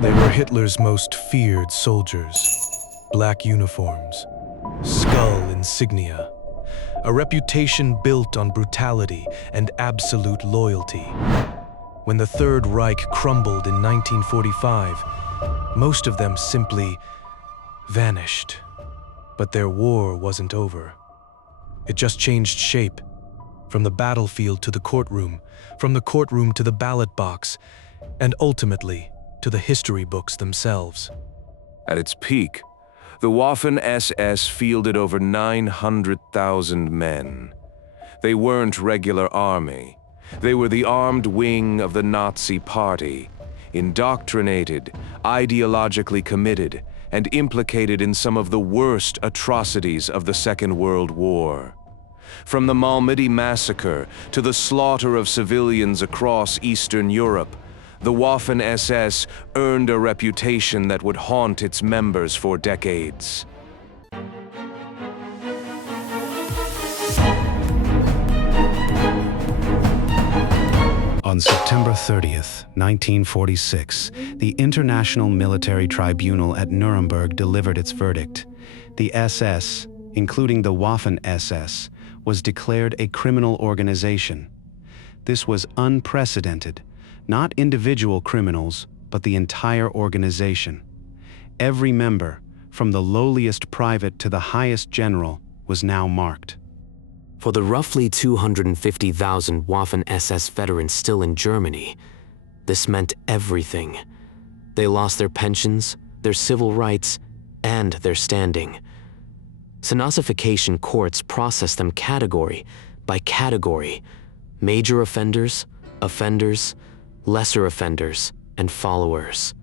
They were Hitler's most feared soldiers. Black uniforms, skull insignia, a reputation built on brutality and absolute loyalty. When the Third Reich crumbled in 1945, most of them simply vanished. But their war wasn't over. It just changed shape. From the battlefield to the courtroom, from the courtroom to the ballot box, and ultimately to the history books themselves. At its peak, the Waffen-SS fielded over 900,000 men. They weren't regular army. They were the armed wing of the Nazi Party, indoctrinated, ideologically committed, and implicated in some of the worst atrocities of the Second World War. From the Malmedy massacre to the slaughter of civilians across Eastern Europe, the Waffen-SS earned a reputation that would haunt its members for decades. On September 30th, 1946, the International Military Tribunal at Nuremberg delivered its verdict. The SS, including the Waffen-SS, was declared a criminal organization. This was unprecedented. Not individual criminals, but the entire organization. Every member, from the lowliest private to the highest general, was now marked. For the roughly 250,000 Waffen-SS veterans still in Germany, this meant everything. They lost their pensions, their civil rights, and their standing. Nazification courts processed them category by category: major offenders, offenders, lesser offenders, and followers.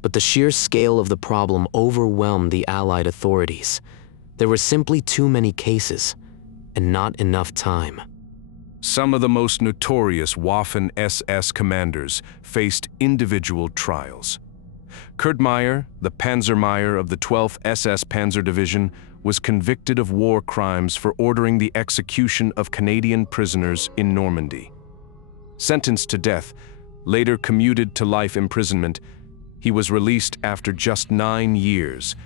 But the sheer scale of the problem overwhelmed the Allied authorities. There were simply too many cases, and not enough time. Some of the most notorious Waffen-SS commanders faced individual trials. Kurt Meyer, the Panzermeier of the 12th SS Panzer Division, was convicted of war crimes for ordering the execution of Canadian prisoners in Normandy. Sentenced to death, later commuted to life imprisonment, he was released after just 9 years.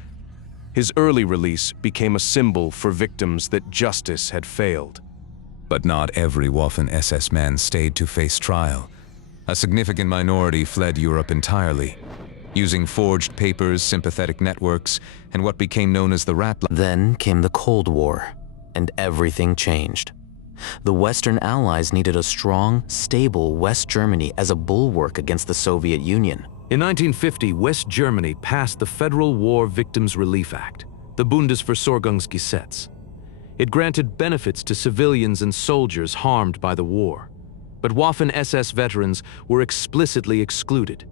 His early release became a symbol for victims that justice had failed. But not every Waffen-SS man stayed to face trial. A significant minority fled Europe entirely, using forged papers, sympathetic networks, and what became known as the Ratlines. Then came the Cold War, and everything changed. The Western Allies needed a strong, stable West Germany as a bulwark against the Soviet Union. In 1950, West Germany passed the Federal War Victims Relief Act, the Bundesversorgungsgesetz. It granted benefits to civilians and soldiers harmed by the war. But Waffen-SS veterans were explicitly excluded.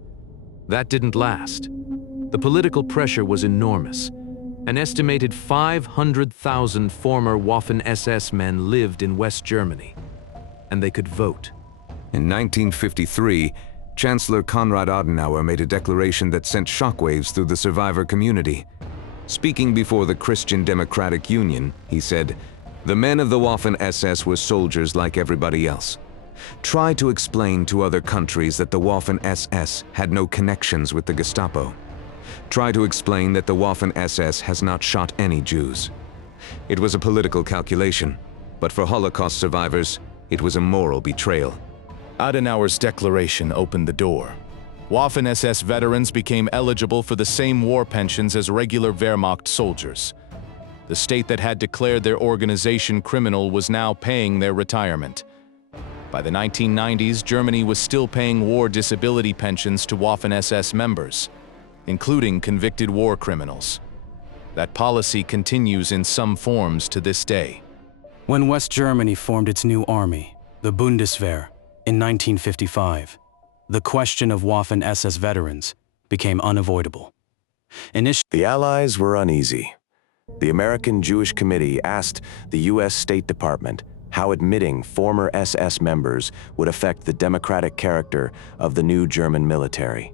That didn't last. The political pressure was enormous. An estimated 500,000 former Waffen-SS men lived in West Germany, and they could vote. In 1953, Chancellor Konrad Adenauer made a declaration that sent shockwaves through the survivor community. Speaking before the Christian Democratic Union, he said, "The men of the Waffen-SS were soldiers like everybody else. Try to explain to other countries that the Waffen-SS had no connections with the Gestapo. Try to explain that the Waffen-SS has not shot any Jews." It was a political calculation, but for Holocaust survivors, it was a moral betrayal. Adenauer's declaration opened the door. Waffen-SS veterans became eligible for the same war pensions as regular Wehrmacht soldiers. The state that had declared their organization criminal was now paying their retirement. By the 1990s, Germany was still paying war disability pensions to Waffen-SS members, including convicted war criminals. That policy continues in some forms to this day. When West Germany formed its new army, the Bundeswehr, in 1955, the question of Waffen-SS veterans became unavoidable. The Allies were uneasy. The American Jewish Committee asked the U.S. State Department how admitting former SS members would affect the democratic character of the new German military.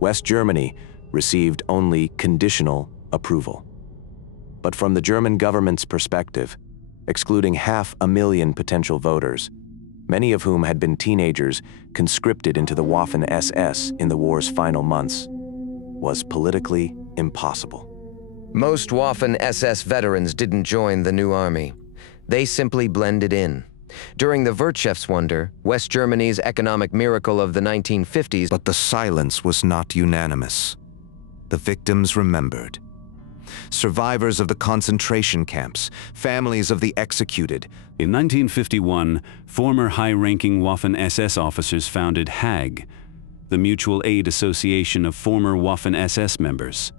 West Germany received only conditional approval. But from the German government's perspective, excluding 500,000 potential voters, many of whom had been teenagers conscripted into the Waffen-SS in the war's final months, was politically impossible. Most Waffen-SS veterans didn't join the new army. They simply blended in. During the Wirtschaftswunder, West Germany's economic miracle of the 1950s, But the silence was not unanimous. The victims remembered. Survivors of the concentration camps, families of the executed. In 1951, former high-ranking Waffen-SS officers founded HAG, the Mutual Aid Association of former Waffen-SS members.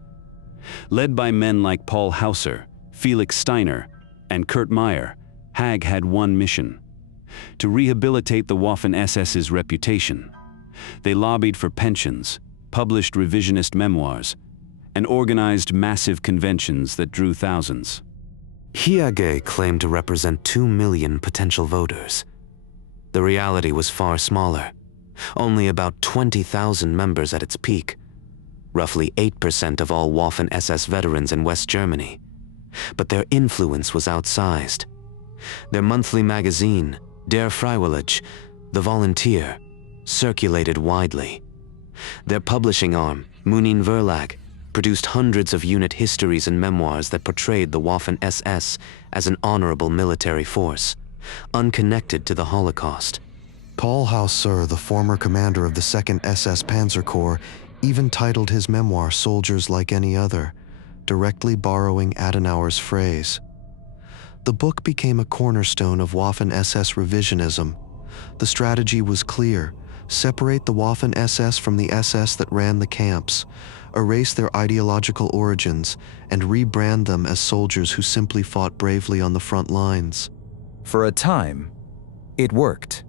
Led by men like Paul Hauser, Felix Steiner, and Kurt Meyer, HAG had one mission: to rehabilitate the Waffen-SS's reputation. They lobbied for pensions, published revisionist memoirs, and organized massive conventions that drew thousands. HAG claimed to represent 2 million potential voters. The reality was far smaller, only about 20,000 members at its peak, roughly 8% of all Waffen-SS veterans in West Germany. But their influence was outsized. Their monthly magazine, Der Freiwillig, The Volunteer, circulated widely. Their publishing arm, Munin Verlag, produced hundreds of unit histories and memoirs that portrayed the Waffen-SS as an honorable military force, unconnected to the Holocaust. Paul Hauser, the former commander of the 2nd SS Panzer Corps, even titled his memoir Soldiers Like Any Other, directly borrowing Adenauer's phrase. The book became a cornerstone of Waffen-SS revisionism. The strategy was clear: separate the Waffen-SS from the SS that ran the camps, erase their ideological origins, and rebrand them as soldiers who simply fought bravely on the front lines. For a time, it worked.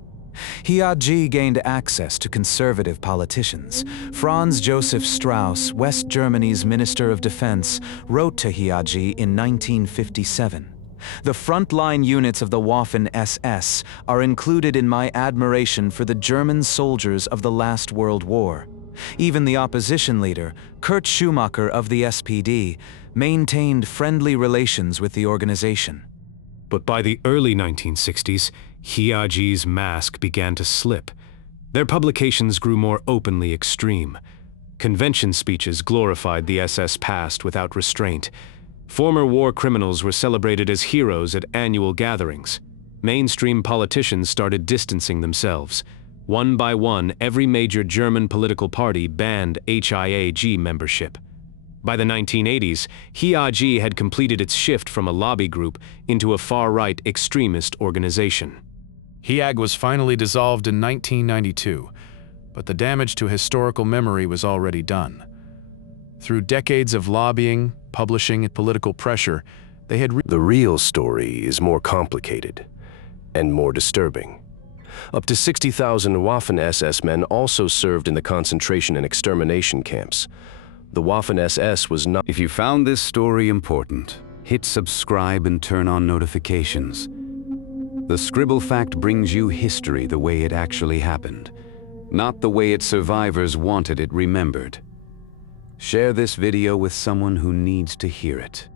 HAG gained access to conservative politicians. Franz Joseph Strauss, West Germany's Minister of Defense, wrote to HAG in 1957. The frontline units of the Waffen-SS are included in my admiration for the German soldiers of the last World War. Even the opposition leader, Kurt Schumacher of the SPD, maintained friendly relations with the organization. But by the early 1960s, HAG's mask began to slip. Their publications grew more openly extreme. Convention speeches glorified the SS past without restraint. Former war criminals were celebrated as heroes at annual gatherings. Mainstream politicians started distancing themselves. One by one, every major German political party banned HIAG membership. By the 1980s, HAG had completed its shift from a lobby group into a far-right extremist organization. HAG was finally dissolved in 1992, but the damage to historical memory was already done. Through decades of lobbying, publishing, and political pressure, they had The real story is more complicated and more disturbing. Up to 60,000 Waffen-SS men also served in the concentration and extermination camps. The Waffen-SS was not... If you found this story important, hit subscribe and turn on notifications. The Scribble Fact brings you history the way it actually happened, not the way its survivors wanted it remembered. Share this video with someone who needs to hear it.